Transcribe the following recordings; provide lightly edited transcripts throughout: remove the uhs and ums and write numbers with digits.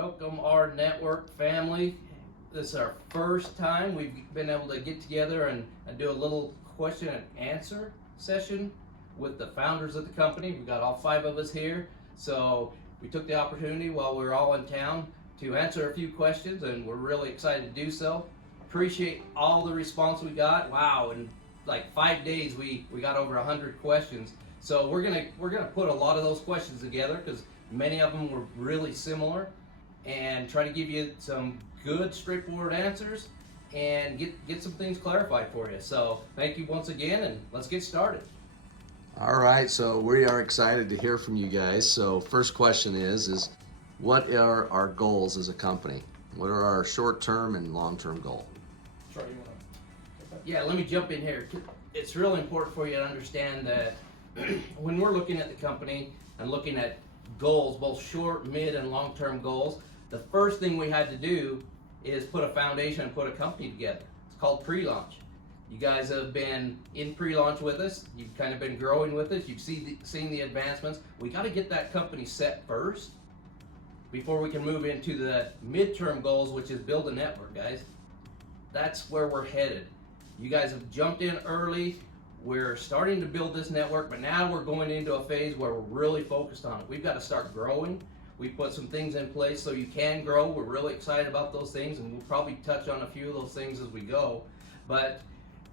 Welcome our network family. This is our first time we've been able to get together and do a little question and answer session with the founders of the company. We've got all 5 of us here, so we took the opportunity while we were all in town to answer a few questions, and we're really excited to do so. Appreciate all the response we got. Wow, in like 5 days we got over 100 questions. So we're gonna put a lot of those questions together because many of them were really similar, and try to give you some good straightforward answers and get some things clarified for you. So thank you once again, and let's get started. All right, so we are excited to hear from you guys. So first question is what are our goals as a company? What are our short-term and long-term goals? Sure, you want to take that? Yeah, let me jump in here. It's really important for you to understand that when we're looking at the company and looking at goals, both short, mid, and long-term goals, the first thing we had to do is put a foundation and put a company together. It's called pre-launch. You guys have been in pre-launch with us. You've kind of been growing with us. You've seen the advancements. We got to get that company set first before we can move into the midterm goals, which is build a network, guys. That's where we're headed. You guys have jumped in early. We're starting to build this network, but now we're going into a phase where we're really focused on it. We've got to start growing. We put some things in place so you can grow. We're really excited about those things, and we'll probably touch on a few of those things as we go. But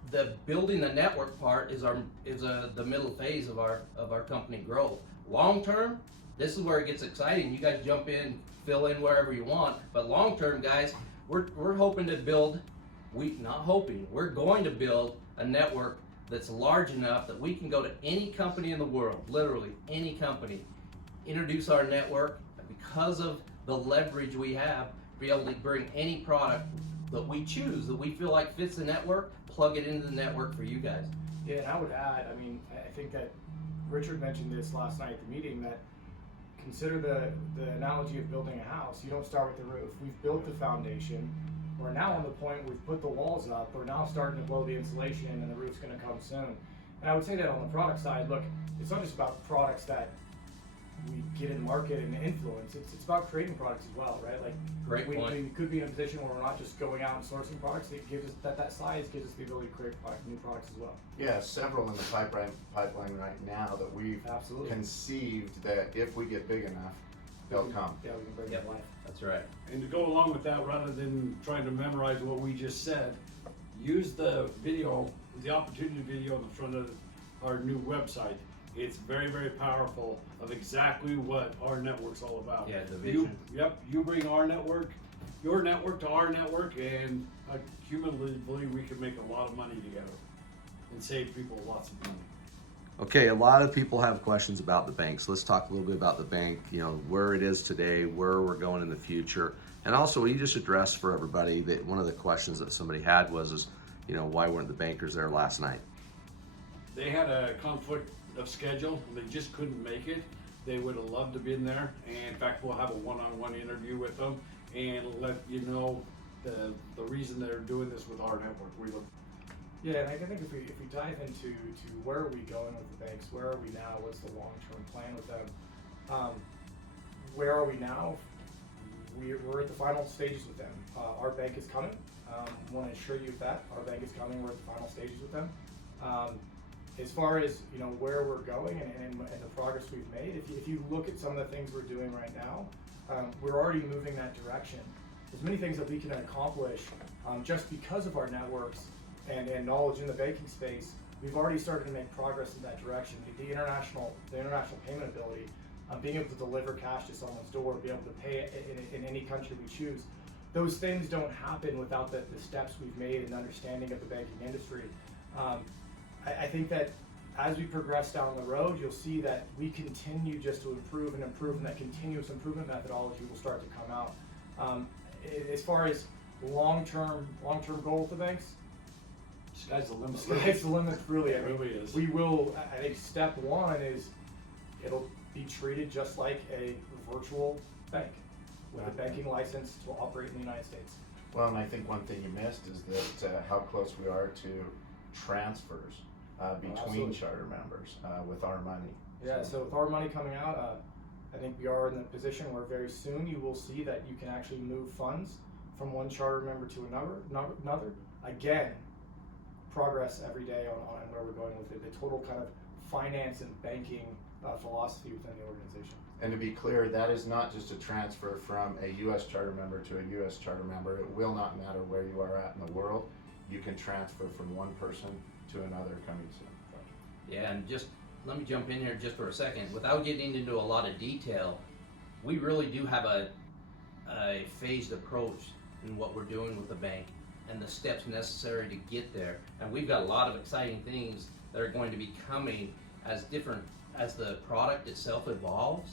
the building the network part is the middle phase of our company growth. Long term, this is where it gets exciting. You guys jump in, fill in wherever you want. But long term, guys, we're hoping to build. We're going to build a network that's large enough that we can go to any company in the world, literally any company, introduce our network, and because of the leverage we have, be able to bring any product that we choose, that we feel like fits the network, plug it into the network for you guys. Yeah, and I would add, I mean, I think that Richard mentioned this last night at the meeting, that consider the analogy of building a house. You don't start with the roof. We've built the foundation. We're now on the point we've put the walls up. We're now starting to blow the insulation, and the roof's going to come soon. And I would say that on the product side, look, it's not just about products that we get in the market and influence. It's about creating products as well, right? Like, Great point. We could be in a position where we're not just going out and sourcing products. It gives us that size gives us the ability to create new products as well. Yeah, several in the pipeline right now that we've Absolutely conceived that if we get big enough, they'll come. Yeah, we can bring Yep. it to life. That's right. And to go along with that, rather than trying to memorize what we just said, use the video, the opportunity video in the front of our new website. It's very, very powerful of exactly what our network's all about. Yeah, the vision. You bring our network, your network to our network, and cumulatively we can make a lot of money together and save people lots of money. Okay, a lot of people have questions about the bank, so let's talk a little bit about the bank, where it is today, where we're going in the future. And also, you just addressed for everybody that one of the questions that somebody had was why weren't the bankers there last night? They had a conflict of schedule, and they just couldn't make it. They would have loved to have been there, and in fact we'll have a one-on-one interview with them and let you know the reason they're doing this with our network. Yeah, and I think if we dive into where are we going with the banks, where are we now, what's the long-term plan with them, where are we now? We're at the final stages with them. Our bank is coming. I want to assure you of that. Our bank is coming. We're at the final stages with them. As far as where we're going and the progress we've made, if you look at some of the things we're doing right now, we're already moving that direction. There's many things that we can accomplish just because of our networks and knowledge in the banking space. We've already started to make progress in that direction. The international payment ability, being able to deliver cash to someone's door, be able to pay in any country we choose. Those things don't happen without the steps we've made in understanding of the banking industry. I think that as we progress down the road, you'll see that we continue just to improve, and that continuous improvement methodology will start to come out. As far as long-term goal with the banks, Sky's the limit. sky's the limit, really. It really is. We will, I think step one is it'll be treated just like a virtual bank with a banking license to operate in the United States. Well, and I think one thing you missed is that how close we are to transfers between Absolutely. charter members with our money. Yeah, so with our money coming out, I think we are in the position where very soon you will see that you can actually move funds from one charter member to another. Again, progress every day on where we're going with it, the total kind of finance and banking philosophy within the organization. And to be clear, that is not just a transfer from a U.S. charter member to a U.S. charter member. It will not matter where you are at in the world. You can transfer from one person to another coming soon. Yeah, and just let me jump in here just for a second. Without getting into a lot of detail, we really do have a phased approach in what we're doing with the bank and the steps necessary to get there. And we've got a lot of exciting things that are going to be coming as the product itself evolves,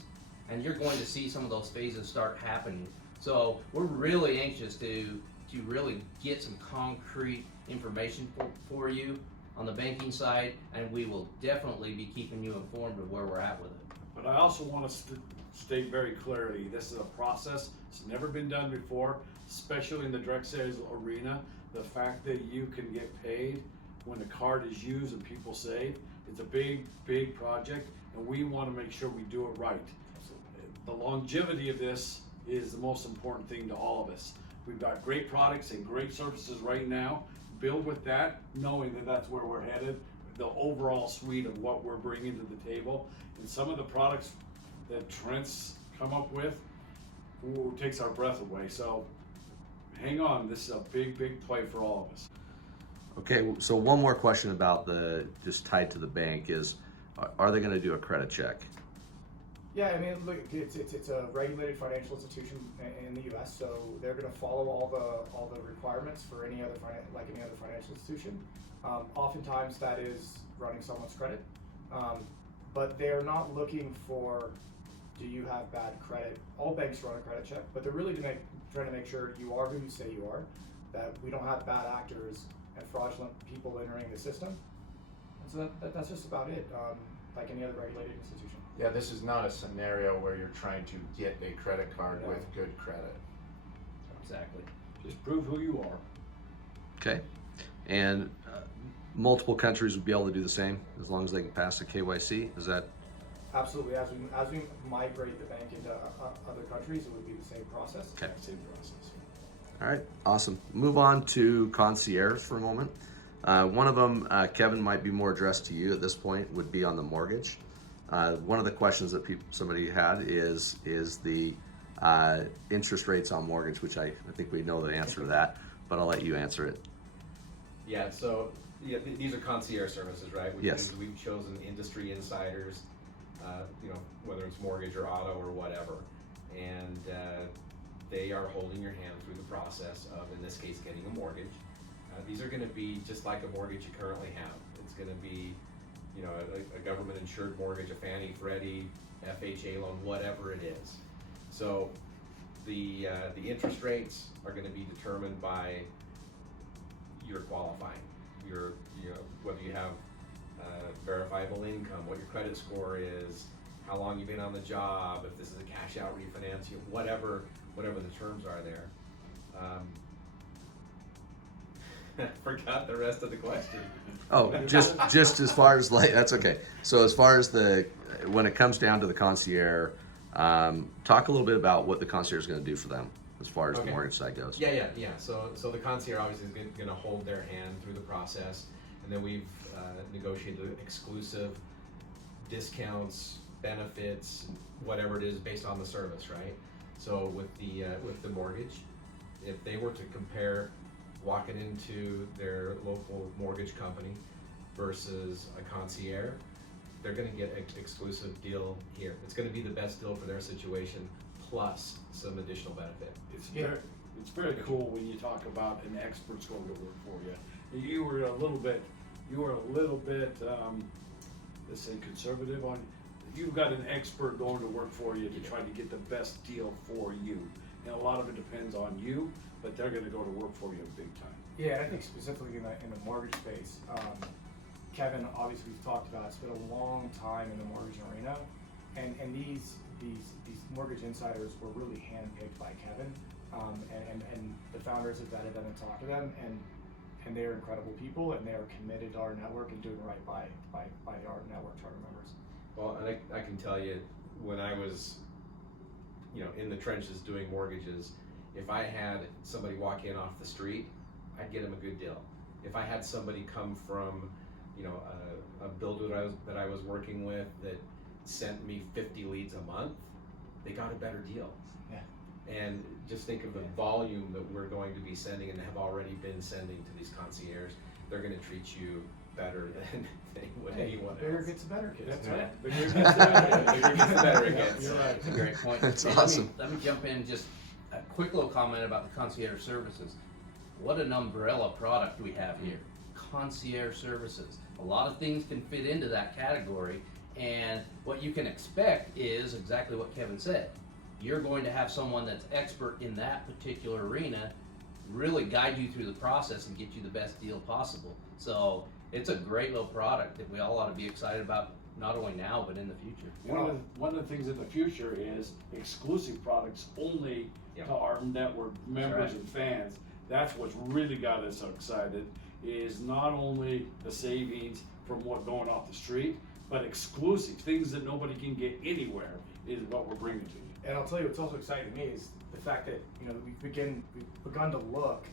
and you're going to see some of those phases start happening. So we're really anxious to really get some concrete information for you on the banking side, and we will definitely be keeping you informed of where we're at with it. But I also want to state very clearly, this is a process. It's never been done before, especially in the direct sales arena. The fact that you can get paid when the card is used and people save, it's a big, big project, and we want to make sure we do it right. The longevity of this is the most important thing to all of us. We've got great products and great services right now. Build with that, knowing that that's where we're headed, the overall suite of what we're bringing to the table. And some of the products that Trent's come up with takes our breath away. So hang on, this is a big, big play for all of us. Okay, so one more question about just tied to the bank is, are they going to do a credit check? Yeah, I mean, look, it's a regulated financial institution in the U.S., so they're going to follow all the requirements for any other financial institution. Oftentimes, that is running someone's credit, but they are not looking for, do you have bad credit? All banks run a credit check, but they're really trying to make sure you are who you say you are, that we don't have bad actors and fraudulent people entering the system. And so that's just about it. Like any other regulated institution. Yeah, this is not a scenario where you're trying to get a credit card with good credit. Exactly. Just prove who you are. Okay, and multiple countries would be able to do the same as long as they can pass the KYC. Is that? Absolutely. As we migrate the bank into other countries, it would be the same process. Okay. Same process. All right, awesome. Move on to Concierge for a moment. One of them, Kevin, might be more addressed to you at this point, would be on the mortgage. One of the questions that somebody had is the interest rates on mortgage, which I think we know the answer to that, but I'll let you answer it. Yeah, so these are concierge services, right? Which Yes. means we've chosen industry insiders, whether it's mortgage or auto or whatever, and they are holding your hand through the process of, in this case, getting a mortgage. These are going to be just like a mortgage you currently have. It's going to be, a government insured mortgage, a Fannie, Freddie, FHA loan, whatever it is. So the interest rates are going to be determined by your qualifying, whether you have verifiable income, what your credit score is, how long you've been on the job, if this is a cash out refinance, whatever the terms are there. Forgot the rest of the question. Oh, just as far as that's okay. So as far as when it comes down to the concierge, talk a little bit about what the concierge is going to do for them as far as the mortgage side goes. Yeah. So the concierge obviously is going to hold their hand through the process, and then we've negotiated exclusive discounts, benefits, whatever it is based on the service, right? So with the mortgage, if they were to compare walking into their local mortgage company versus a concierge, they're going to get an exclusive deal here. It's going to be the best deal for their situation, plus some additional benefit. It's very cool when you talk about an expert's going to work for you. You were a little bit, let's say, conservative on. You've got an expert going to work for you to try to get the best deal for you, and a lot of it depends on you. But they're going to go to work for you big time. Yeah, I think specifically in the mortgage space, Kevin, obviously we've talked about, it's been a long time in the mortgage arena, and these mortgage insiders were really handpicked by Kevin, and the founders have vetted them and talked to them, and they're incredible people, and they are committed to our network and doing right by our network charter members. Well, and I can tell you, when I was in the trenches doing mortgages, if I had somebody walk in off the street, I'd get them a good deal. If I had somebody come from, a builder that I was working with that sent me 50 leads a month, they got a better deal. Yeah. And just think of the volume that we're going to be sending and have already been sending to these concierges. They're going to treat you better than they would anyone Bigger else. gets better, kids. That's Yeah. right. The bigger gets better it gets. You're right. That's a great point. That's Hey, awesome. Let me jump in, just a quick little comment about the concierge services. What an umbrella product we have here. Concierge services. A lot of things can fit into that category, and what you can expect is exactly what Kevin said. You're going to have someone that's expert in that particular arena really guide you through the process and get you the best deal possible. So it's a great little product that we all ought to be excited about, not only now but in the future. One of the things in the future is exclusive products only Yep. to our network members right. and fans. That's what's really got us so excited, is not only the savings from what going off the street, but exclusive things that nobody can get anywhere is what we're bringing to you. And I'll tell you what's also exciting to me is the fact that we've begun to look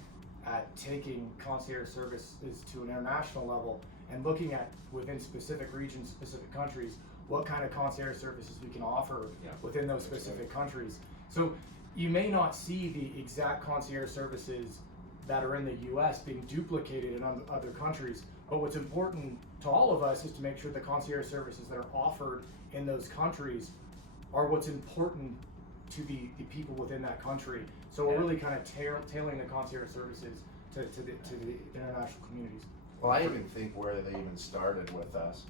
at taking concierge services to an international level and looking at within specific regions, specific countries, what kind of concierge services we can offer Yeah. within those specific countries. So you may not see the exact concierge services that are in the US being duplicated in other countries, but what's important to all of us is to make sure the concierge services that are offered in those countries are what's important to the people within that country. So we're Yeah. really kind of tailoring the concierge services to the international communities. Well, I even think where they even started with us,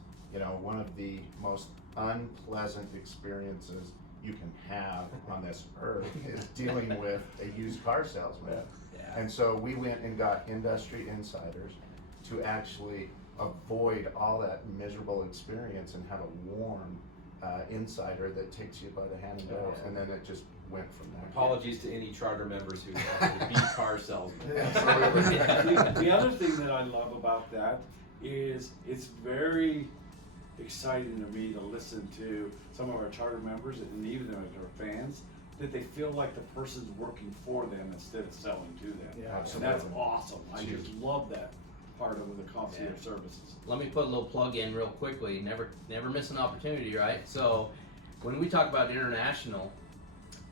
one of the most unpleasant experiences you can have on this earth is dealing with a used car salesman. Yeah. And so we went and got industry insiders to actually avoid all that miserable experience and have a warm insider that takes you by the hand and goes, and then it just went from there. Apologies to any charter members who want to be car salesmen. The other thing that I love about that is it's very exciting to me to listen to some of our charter members and even our fans, that they feel like the person's working for them instead of selling to them. Yeah, And that's absolutely. awesome. I just love that part of the concierge services. Let me put a little plug in real quickly. Never miss an opportunity, right? So when we talk about international,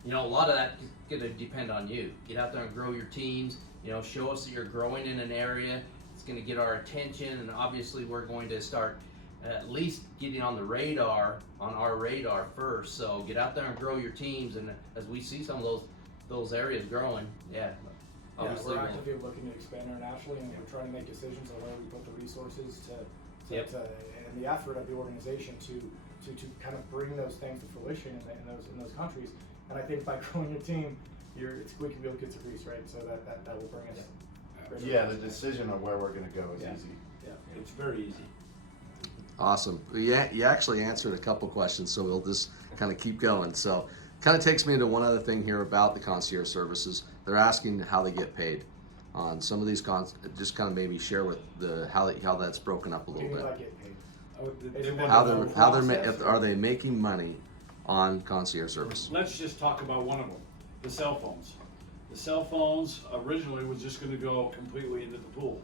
a lot of that is going to depend on you. Get out there and grow your teams. Show us that you're growing in an area. It's going to get our attention, and obviously we're going to start at least getting on our radar first. So get out there and grow your teams, and as we see some of those areas growing, obviously we're we'll- actively looking to expand internationally, and we're trying to make decisions on where we put the resources Yep. and the effort of the organization to kind of bring those things to fruition in those countries. And I think by growing your team, it's squeaky wheel gets a grease, right? So that will bring us. Yeah, the decision of where we're gonna go is Yeah. easy. Yeah, it's very easy. Awesome. Yeah, you actually answered a couple questions, so we'll just kind of keep going. So, kind of takes me into one other thing here about the concierge services. They're asking how they get paid on some of these just kind of maybe share with how that's broken up a What do little you mean by bit. get paid? They want How to know- are they making money on concierge service? Let's just talk about one of them, the cell phones. The cell phones originally was just gonna go completely into the pool.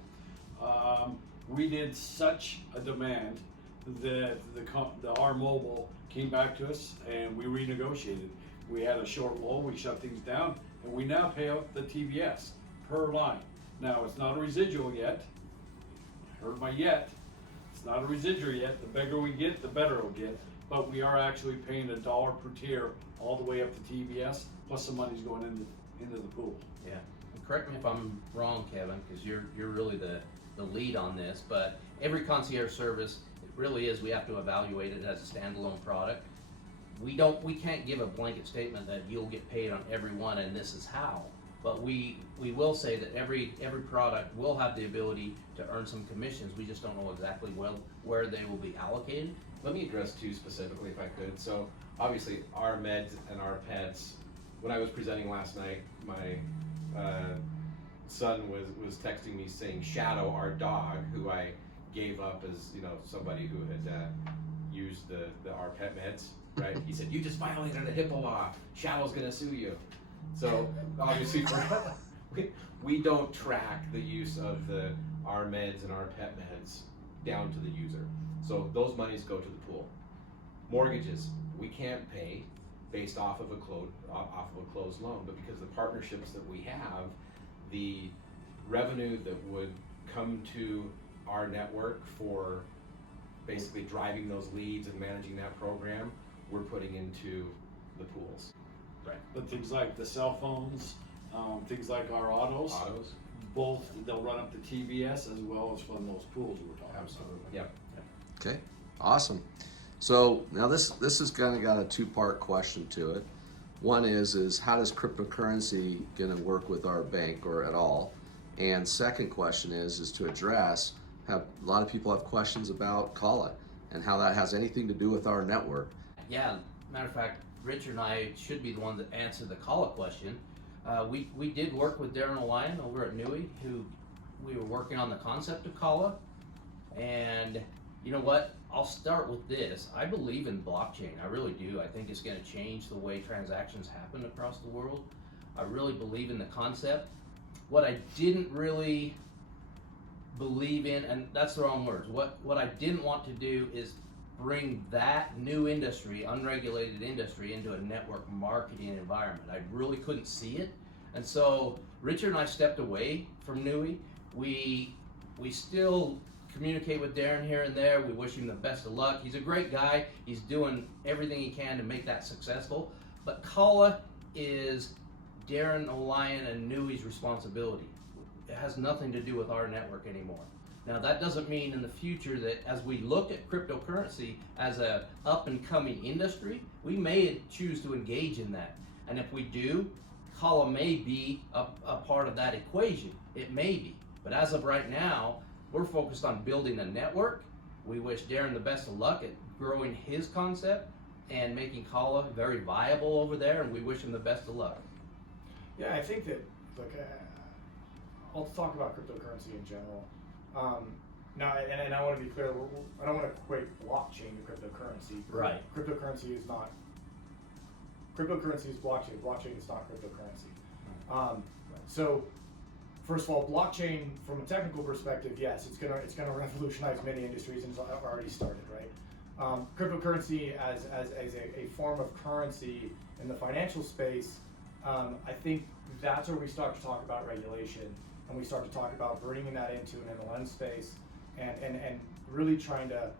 We did such a demand that the rMobile came back to us and we renegotiated. We had a short lull, we shut things down, and we now pay out the TVS per line. Now, it's not a residual yet. Heard my yet. It's not a residual yet. The bigger we get, the better it'll get. But we are actually paying $1 per tier all the way up to TVS, plus some money's going into the pool. Yeah, and correct me if I'm wrong, Kevin, because you're really the lead on this, but every concierge service, it really is, we have to evaluate it as a standalone product. We can't give a blanket statement that you'll get paid on every one and this is how, but we will say that every product will have the ability to earn some commissions. We just don't know exactly where they will be allocated. Let me address two specifically if I could. So obviously rmed and rpeds, when I was presenting last night, my son was texting me saying Shadow, our dog, who I gave up as somebody who had used the our pet meds, right? He said, you just violated a HIPAA law. Shallow's gonna sue you. So obviously we don't track the use of our meds and our pet meds down to the user. So those monies go to the pool. Mortgages, we can't pay based off of a closed loan, but because of the partnerships that we have, the revenue that would come to our network for basically driving those leads and managing that program, we're putting into the pools. Right. But things like the cell phones, things like our autos, both, they'll run up to TBS as well as fund those pools we were talking about. Absolutely. Yep. Okay, awesome. So now this is kind of got a two-part question to it. One is how does cryptocurrency gonna work with our bank or at all? And second question is to address, a lot of people have questions about Kala and how that has anything to do with our network. Yeah, matter of fact, Richard and I should be the ones that answer the Kala question. We did work with Darren O'Lyon over at Nui, who we were working on the concept of Kala. And you know what? I'll start with this. I believe in blockchain. I really do. I think it's going to change the way transactions happen across the world. I really believe in the concept. What I didn't really believe in, and that's the wrong words, what I didn't want to do is bring that new industry, unregulated industry, into a network marketing environment. I really couldn't see it. And so Richard and I stepped away from Nui. We still communicate with Darren here and there. We wish him the best of luck. He's a great guy. He's doing everything he can to make that successful. But Kala is Darren O'Lyon and Nui's responsibility. It has nothing to do with our network anymore. Now that doesn't mean in the future that as we look at cryptocurrency as a up and coming industry, we may choose to engage in that. And if we do, Kala may be a part of that equation. It may be. But as of right now, we're focused on building a network. We wish Darren the best of luck at growing his concept and making Kala very viable over there, and we wish him the best of luck. Yeah, I think that, look, I'll talk about cryptocurrency in general. Now, and I want to be clear, I don't want to equate blockchain to cryptocurrency. Right. Cryptocurrency is not, cryptocurrency is blockchain, blockchain is not cryptocurrency. So, first of all, blockchain, from a technical perspective, yes, it's gonna revolutionize many industries, and it's already started, right? Cryptocurrency as a form of currency in the financial space, I think that's where we start to talk about regulation, and we start to talk about bringing that into an MLM space, and really trying to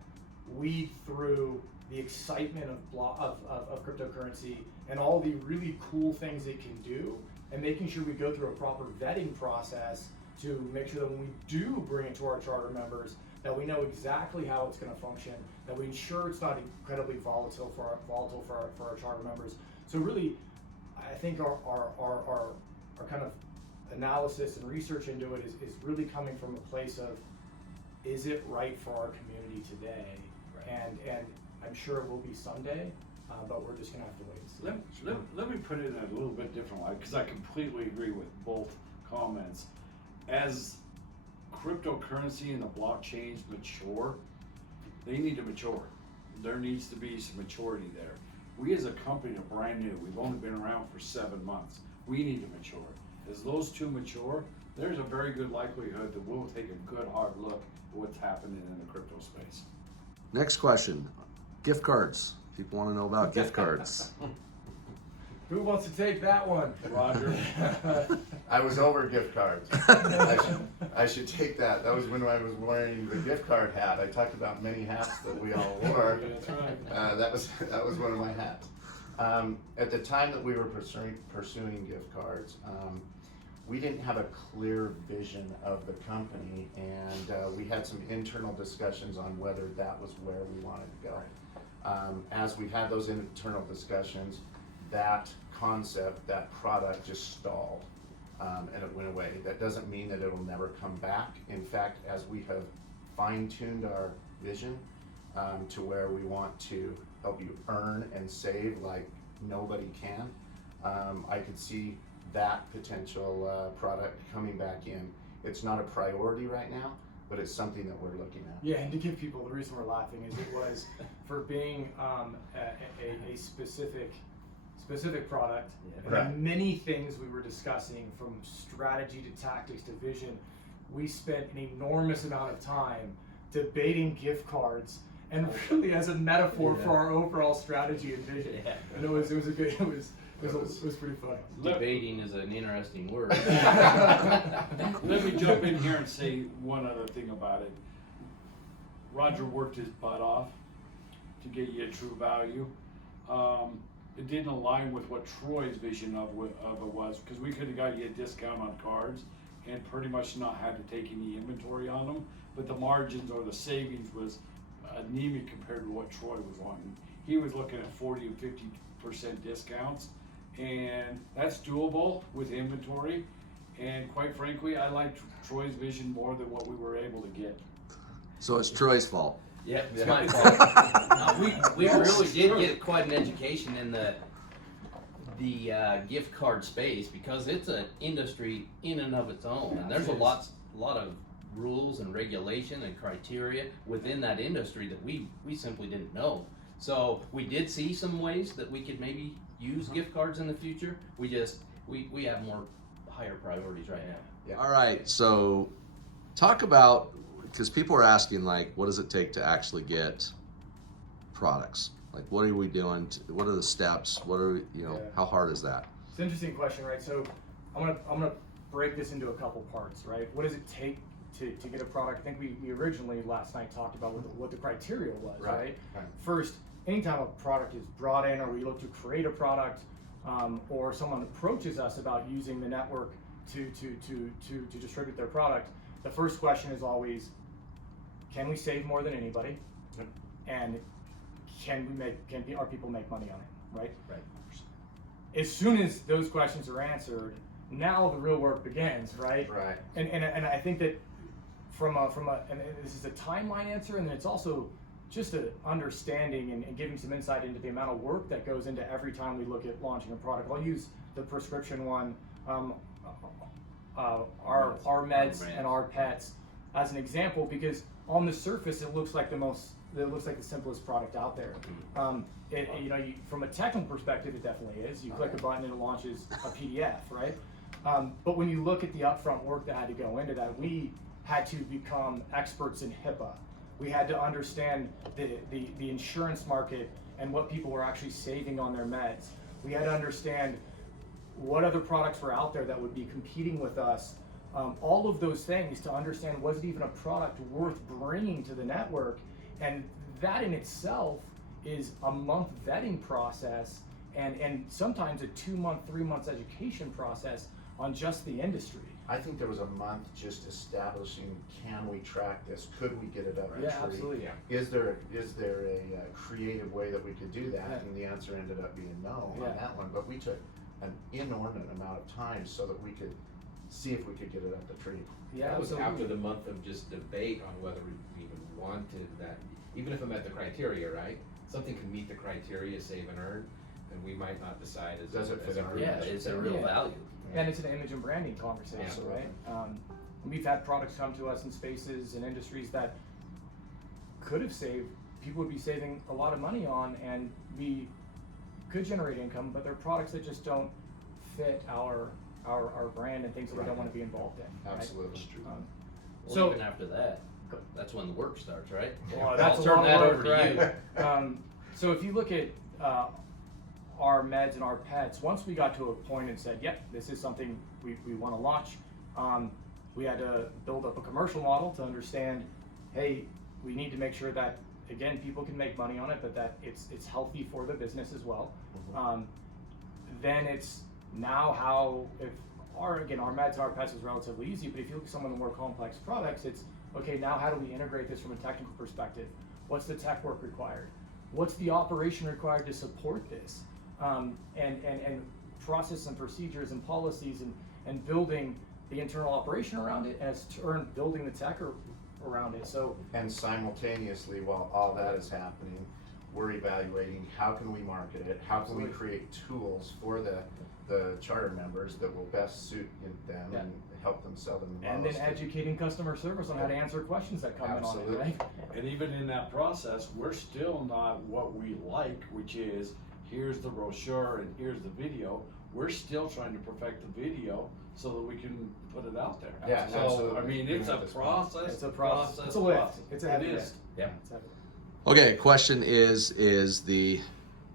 weed through the excitement of cryptocurrency and all the really cool things it can do, and making sure we go through a proper vetting process to make sure that when we do bring it to our charter members, that we know exactly how it's going to function, that we ensure it's not incredibly volatile for our charter members. So really, I think our kind of analysis and research into it is really coming from a place of, is it right for our community today? Right. And I'm sure it will be someday, but we're just gonna have to wait and see. Let me put it in a little bit different way, because I completely agree with both comments. As cryptocurrency and the blockchains mature, they need to mature. There needs to be some maturity there. We as a company are brand new. We've only been around for 7 months. We need to mature. As those two mature, there's a very good likelihood that we'll take a good hard look at what's happening in the crypto space. Next question, gift cards. People want to know about gift cards. Who wants to take that one? Roger. I was over gift cards. I should take that. That was when I was wearing the gift card hat. I talked about many hats that we all wore. That's right. That was one of my hats. At the time that we were pursuing gift cards, we didn't have a clear vision of the company, and we had some internal discussions on whether that was where we wanted to go. As we had those internal discussions, that concept, that product just stalled, and it went away. That doesn't mean that it'll never come back. In fact, as we have fine-tuned our vision to where we want to help you earn and save like nobody can, I could see that potential product coming back in. It's not a priority right now, but it's something that we're looking at. Yeah, and to give people, the reason we're laughing is it was for being a specific product. Yeah. And Right. the many things we were discussing, from strategy to tactics to vision, we spent an enormous amount of time debating gift cards, and really as a metaphor for our overall strategy and vision. Yeah. And it was pretty funny. Debating is an interesting word. Let me jump in here and say one other thing about it. Roger worked his butt off to get you a true value. It didn't align with what Troy's vision of it was, because we could have got you a discount on cards and pretty much not had to take any inventory on them, but the margins or the savings was anemic compared to what Troy was wanting. He was looking at 40 and 50% discounts, and that's doable with inventory. And quite frankly, I liked Troy's vision more than what we were able to get. So it's Troy's fault. Yep, it's my fault. We really did get quite an education in the gift card space, because it's an industry in and of its own, and there's a lot of rules and regulation and criteria within that industry that we simply didn't know. So we did see some ways that we could maybe use gift cards in the future. We have more higher priorities right now. Yeah. All right, so talk about, because people are asking, like, what does it take to actually get products? Like, what are we doing? What are the steps? What are, how hard is that? It's an interesting question, right? So I'm gonna break this into a couple parts, right? What does it take to get a product? I think we originally last night talked about what the criteria was, right? First, anytime a product is brought in, or we look to create a product, or someone approaches us about using the network to distribute their product, the first question is always, can we save more than anybody? Yep. And can our people make money on it, right? Right. As soon as those questions are answered, now the real work begins, right? Right. And I think that and this is a timeline answer, and then it's also just an understanding and giving some insight into the amount of work that goes into every time we look at launching a product. I'll use the prescription one, our meds and our pets as an example, because on the surface it looks like the simplest product out there. From a technical perspective, it definitely is. You click a button and it launches a PDF, right? But when you look at the upfront work that had to go into that, we had to become experts in HIPAA. We had to understand the insurance market and what people were actually saving on their meds. We had to understand what other products were out there that would be competing with us. All of those things to understand, was it even a product worth bringing to the network? And that in itself is a month vetting process, and sometimes a 2 month, 3 months education process on just the industry. I think there was a month just establishing, can we track this? Could we get it up a tree? Absolutely. Yeah. Is there a creative way that we could do that? Yeah. And the answer ended up being no Yeah. on that one. But we took an inordinate amount of time so that we could see if we could get it up the tree. Yeah, That was absolutely. after the month of just debate on whether we even wanted that, even if it met the criteria, right? Something can meet the criteria, save and earn, and we might not decide as Does it fit our our Yeah, image? it's a real value. And it's an image and branding conversation, Yeah. right? We've had products come to us in spaces and industries that people would be saving a lot of money on, and we could generate income, but they're products that just don't fit our brand and things that we don't want to be involved in. Right? Absolutely. Well, So- even after that, that's when the work starts, right? Well, that's I'll a turn lot that of over work, to you. right? So if you look at our meds and our pets, once we got to a point and said, yep, this is something we want to launch, we had to build up a commercial model to understand, hey, we need to make sure that, again, people can make money on it, but that it's healthy for the business as well. Then it's now how, our meds and our pets is relatively easy, but if you look at some of the more complex products, it's, okay, now how do we integrate this from a technical perspective? What's the tech work required? What's the operation required to support this? And process and procedures and policies and building the internal operation around it, as building the tech around it. So And simultaneously, while all that is happening, we're evaluating how can we market it, how can we create tools for the charter members that will best suit them Yeah. and help them sell them the And most. then educating customer service on how to answer questions that come in on it, Absolutely. right? And even in that process, we're still not what we like, which is, here's the brochure and here's the video. We're still trying to perfect the video so that we can put it out there. Yeah, So, absolutely. I mean, it's a process. It's a process. It's a lift. It's a heavy It is. lift. Yeah. It's heavy. Okay, question is the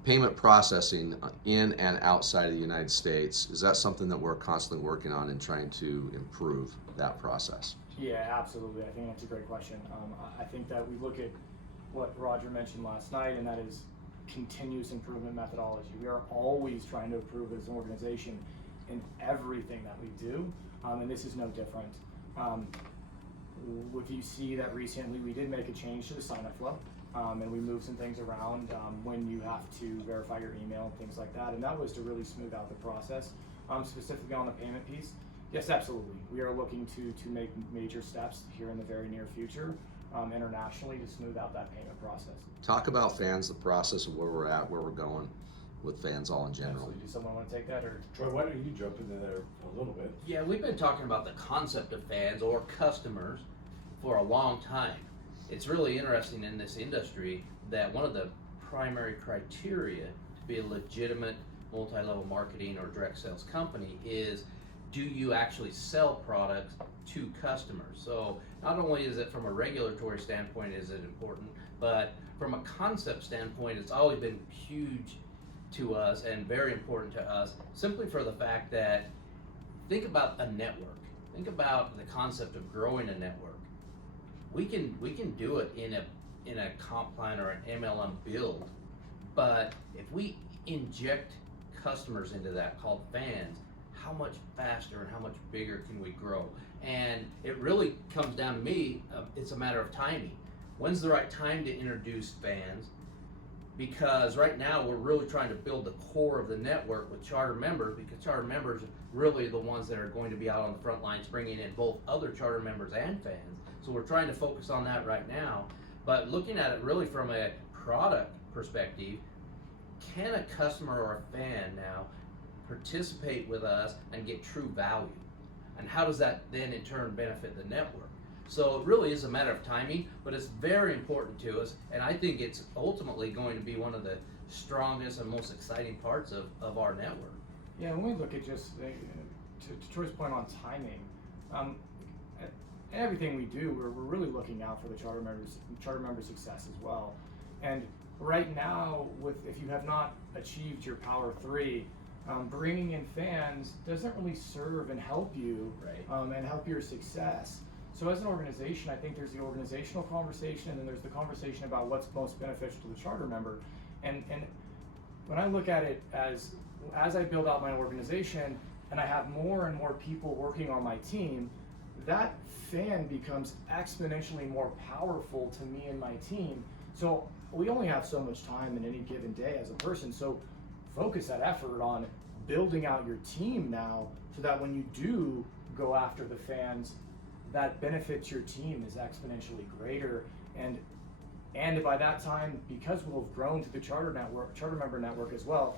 payment processing in and outside of the United States, is that something that we're constantly working on and trying to improve that process? Yeah, absolutely. I think that's a great question. I think that we look at what Roger mentioned last night, and that is continuous improvement methodology. We are always trying to improve as an organization in everything that we do, and this is no different. If you see that recently we did make a change to the sign-up flow, and we moved some things around when you have to verify your email and things like that, and that was to really smooth out the process. Specifically on the payment piece, yes, absolutely. We are looking to make major steps here in the very near future internationally to smooth out that payment process. Talk about FANNs, the process of where we're at, where we're going with FANNs all in general. Absolutely. Does someone want to take that, or? Troy, why don't you jump into there a little bit? Yeah, we've been talking about the concept of fans or customers for a long time. It's really interesting in this industry that one of the primary criteria to be a legitimate multi-level marketing or direct sales company is, do you actually sell products to customers? So not only is it from a regulatory standpoint is it important, but from a concept standpoint, it's always been huge to us and very important to us, simply for the fact that, think about a network. Think about the concept of growing a network. We can do it in a comp plan or an MLM build, but if we inject customers into that called fans, how much faster and how much bigger can we grow? And it really comes down to me, it's a matter of timing. When's the right time to introduce fans? Because right now we're really trying to build the core of the network with charter members, because charter members are really the ones that are going to be out on the front lines bringing in both other charter members and fans. So we're trying to focus on that right now. But looking at it really from a product perspective, can a customer or a fan now participate with us and get true value? And how does that then in turn benefit the network? So it really is a matter of timing, but it's very important to us, and I think it's ultimately going to be one of the strongest and most exciting parts of our network. Yeah, when we look at just to Troy's point on timing, everything we do, we're really looking out for the charter members' success as well. And right now, if you have not achieved your Power 3, bringing in fans doesn't really serve and help you, Right. and help your success. So as an organization, I think there's the organizational conversation, and then there's the conversation about what's most beneficial to the charter member. And when I look at it as I build out my organization and I have more and more people working on my team, that fan becomes exponentially more powerful to me and my team. So we only have so much time in any given day as a person. So focus that effort on building out your team now, so that when you do go after the fans, that benefits your team is exponentially greater. And by that time, because we'll have grown to the charter member network as well,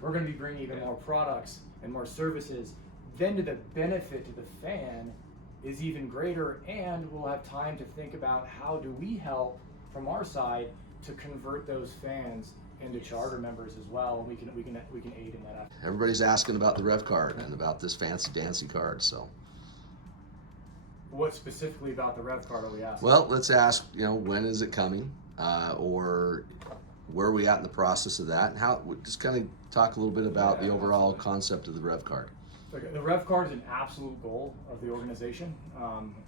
we're going to be bringing even more products and more services. Then to the benefit to the fan is even greater, and we'll have time to think about how do we help from our side to convert those fans into charter members as well, and we can aid in that effort. Everybody's asking about the Revvcard and about this fancy dancy card, so. What specifically about the Revvcard are we asking? Well, let's ask, when is it coming? Or where are we at in the process of that? And how, just kind of talk a little bit about the overall concept of the Revvcard. Okay, the Revvcard is an absolute goal of the organization.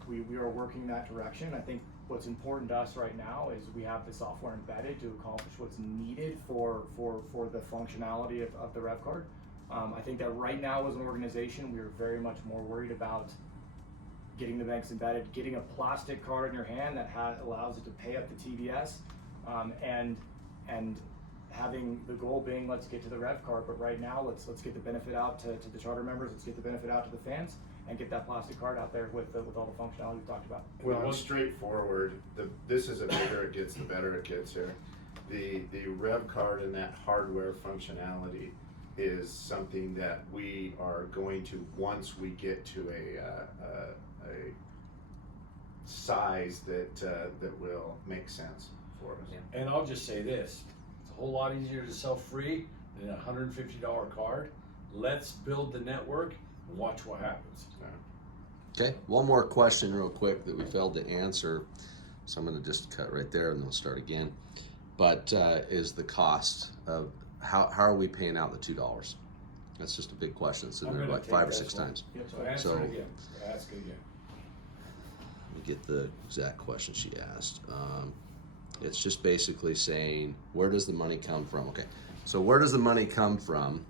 We are working in that direction. I think what's important to us right now is we have the software embedded to accomplish what's needed for the functionality of the Revvcard. I think that right now as an organization, we are very much more worried about getting the banks embedded, getting a plastic card in your hand that allows it to pay up the TBS, and having the goal being, let's get to the Revvcard. But right now, let's get the benefit out to the charter members, let's get the benefit out to the fans, and get that plastic card out there with all the functionality we talked about. Well, straightforward, this is a bigger it gets, the better it gets here. The Revvcard and that hardware functionality is something that we are going to, once we get to a size that will make sense for us. Yeah. And I'll just say this, it's a whole lot easier to sell free than a $150 card. Let's build the network and watch what happens. Okay, one more question real quick that we failed to answer. So I'm gonna just cut right there and then we'll start again. But is the cost of, how are we paying out the $2? That's just a big question. It's in I'm there gonna like take 5 or this 6 one. times. So answer So- it again, ask it again. Let me get the exact question she asked. It's just basically saying, where does the money come from? Okay, so where does the money come from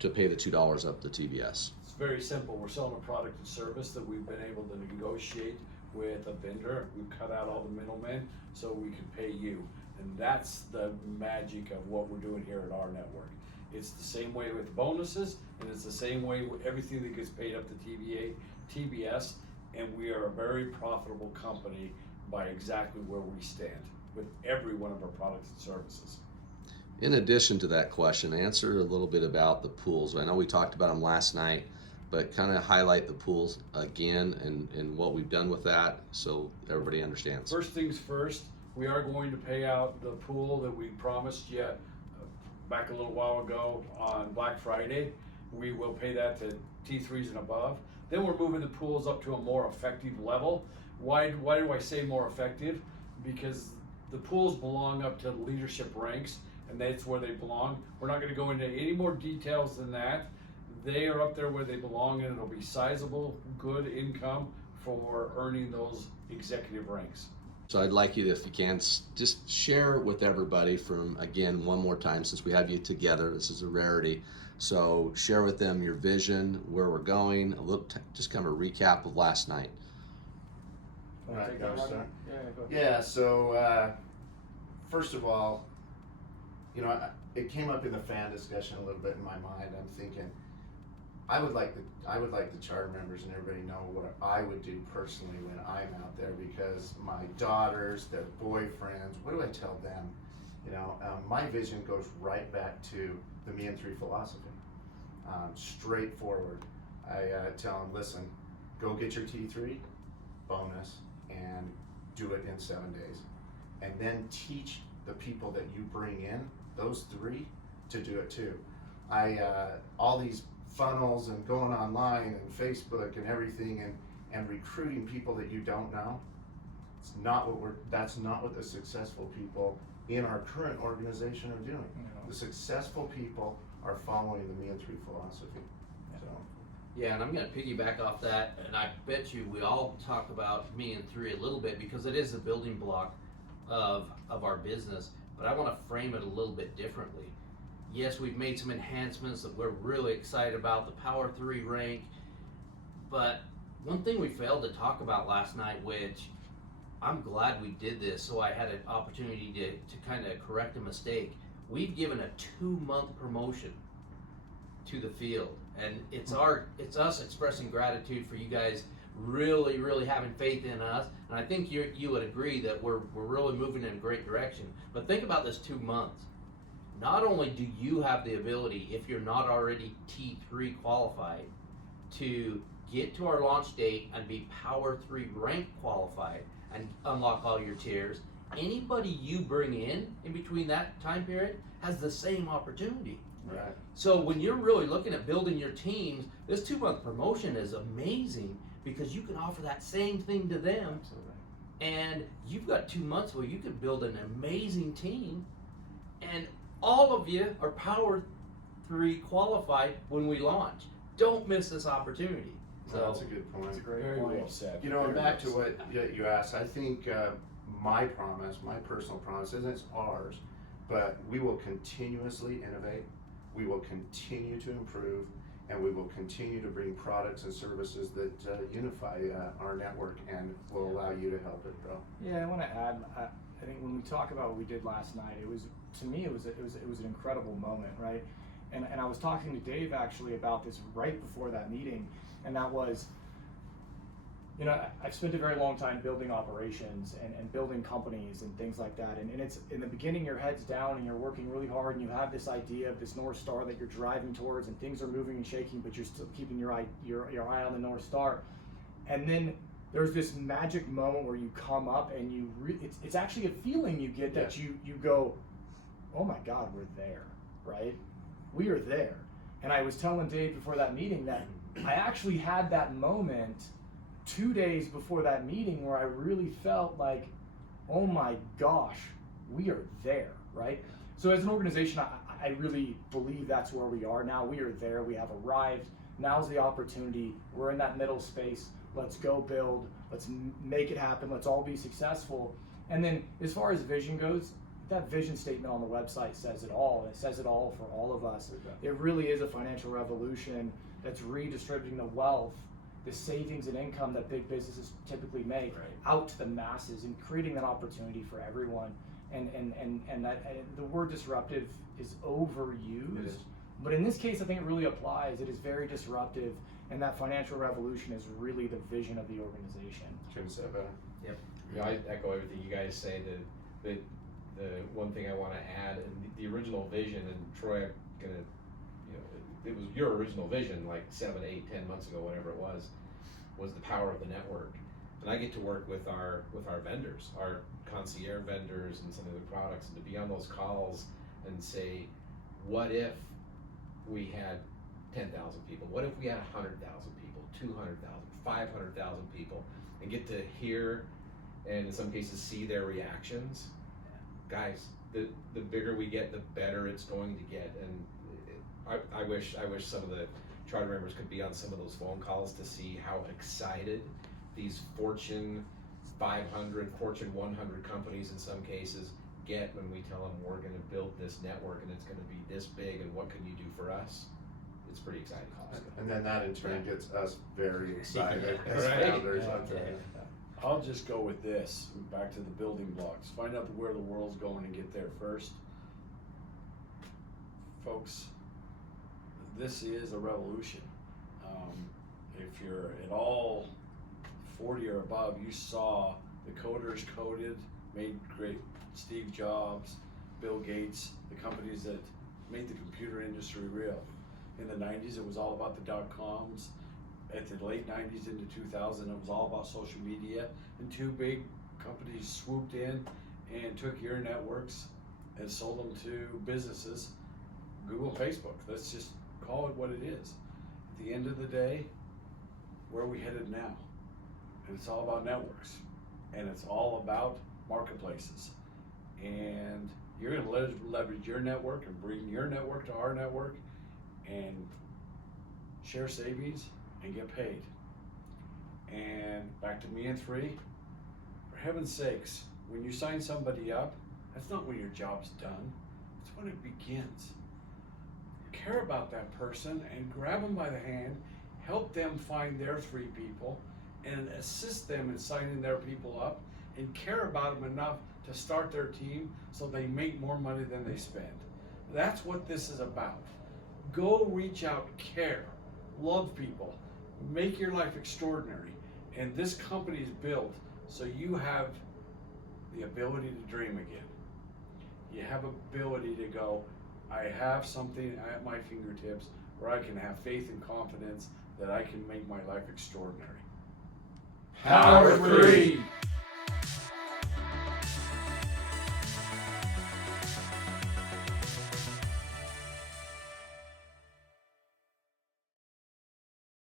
to pay the $2 up to TBS? It's very simple. We're selling a product and service that we've been able to negotiate with a vendor. We've cut out all the middlemen so we can pay you. And that's the magic of what we're doing here at our network. It's the same way with bonuses, and it's the same way with everything that gets paid up to TBS, and we are a very profitable company by exactly where we stand with every one of our products and services. In addition to that question, answer a little bit about the pools. I know we talked about them last night, but kind of highlight the pools again and what we've done with that so everybody understands. First things first, we are going to pay out the pool that we promised you back a little while ago on Black Friday. We will pay that to T3s and above. Then we're moving the pools up to a more effective level. Why do I say more effective? Because the pools belong up to leadership ranks, and that's where they belong. We're not gonna go into any more details than that. They are up there where they belong, and it'll be sizable, good income for earning those executive ranks. So I'd like you to, if you can, just share with everybody from, again, one more time, since we have you together, this is a rarity. So share with them your vision, where we're going, a little, just kind of a recap of last night. Right, Take go that one? start. Yeah, go ahead. Yeah, so first of all, you know, it came up in the FANN discussion a little bit in my mind. I'm thinking, I would like the charter members and everybody know what I would do personally when I'm out there, because my daughters, their boyfriends, what do I tell them? You know, my vision goes right back to the Me and Three philosophy. Straightforward. I tell them, listen, go get your T3 bonus and do it in 7 days, and then teach the people that you bring in, those 3, to do it too. All these funnels and going online and Facebook and everything and recruiting people that you don't know, that's not what the successful people in our current organization are doing. No. The successful people are following the Me and Three philosophy. So Yeah, and I'm gonna piggyback off that, and I bet you we all talk about Me and Three a little bit because it is the building block of our business, but I wanna frame it a little bit differently. Yes, we've made some enhancements that we're really excited about, the Power 3 rank, but one thing we failed to talk about last night, which I'm glad we did this so I had an opportunity to kind of correct a mistake. We've given a 2-month promotion to the field, and it's us expressing gratitude for you guys really having faith in us, and I think you would agree that we're really moving in a great direction. But think about this 2 months. Not only do you have the ability, if you're not already T3 qualified, to get to our launch date and be Power 3 rank qualified and unlock all your tiers, anybody you bring in between that time period has the same opportunity. right. So when you're really looking at building your teams, this 2-month promotion is amazing because you can offer that same thing to them, and you've got 2 months where you can build an amazing team, and all of you are Power 3 qualified when we launch. Don't miss this opportunity. So That's a good point. That's a great Very point. well said. You know, and Very back to well what you asked, I think my personal promise, and it's ours, but we will continuously innovate, we will continue to improve, and we will continue to bring products and services that unify our network and will allow you to help it grow. Yeah, I want to add. I think when we talk about what we did last night, it was, to me, it was an incredible moment, right? And I was talking to Dave actually about this right before that meeting, and that was, you know, I've spent a very long time building operations and building companies and things like that. And it's in the beginning, your head's down and you're working really hard and you have this idea of this North Star that you're driving towards, and things are moving and shaking, but you're still keeping your eye on the North Star. And then there's this magic moment where you come up and it's actually a feeling you get that you go, oh my God, we're there, right? We are there. And I was telling Dave before that meeting that I actually had that moment 2 days before that meeting where I really felt like, oh my gosh, we are there, right? So as an organization, I really believe that's where we are now. We are there, we have arrived. Now's the opportunity. We're in that middle space. Let's go build, let's make it happen, let's all be successful. And then as far as vision goes, that vision statement on the website says it all, and it says it all for all of us. It really is a financial revolution that's redistributing the wealth, the savings and income that big businesses typically make out to the masses, and creating that opportunity for everyone. And the word disruptive is overused, but in this case I think it really applies. It is very disruptive, and that financial revolution is really the vision of the organization. Couldn't say it better. Yep. You know, I echo everything you guys say. The one thing I want to add, and the original vision, and Troy, I'm gonna, you know, it was your original vision like 7, 8, 10 months ago, whatever it was the power of the network. And I get to work with our vendors, our concierge vendors and some of the products, and to be on those calls and say, what if we had 10,000 people? What if we had 100,000 people, 200,000, 500,000 people, and get to hear and in some cases see their reactions? Guys, the bigger we get, the better it's going to get. And I wish some of the charter members could be on some of those phone calls to see how excited these Fortune 500, Fortune 100 companies in some cases get when we tell them we're going to build this network and it's going to be this big, and what can you do for us? It's pretty exciting. And then that in turn gets us very excited as Right. founders. I'll just go with this, back to the building blocks. Find out where the world's going and get there first. Folks, this is a revolution. If you're at all 40 or above, you saw the coders coded, made great. Steve Jobs, Bill Gates, the companies that made the computer industry real. In the 90s, it was all about the dot-coms. At the late 90s into 2000, it was all about social media, and two big companies swooped in and took your networks and sold them to businesses, Google, Facebook. Let's just call it what it is. At the end of the day, where are we headed now? And it's all about networks, and it's all about marketplaces. And you're going to leverage your network and bring your network to our network and share savings and get paid. And back to me and 3, for heaven's sakes, when you sign somebody up, that's not when your job's done, it's when it begins. Care about that person and grab them by the hand, help them find their 3 people, and assist them in signing their people up, and care about them enough to start their team so they make more money than they spend. That's what this is about. Go reach out, care, love people, make your life extraordinary. And this company is built so you have the ability to dream again. You have ability to go, I have something at my fingertips where I can have faith and confidence that I can make my life extraordinary. Power 3.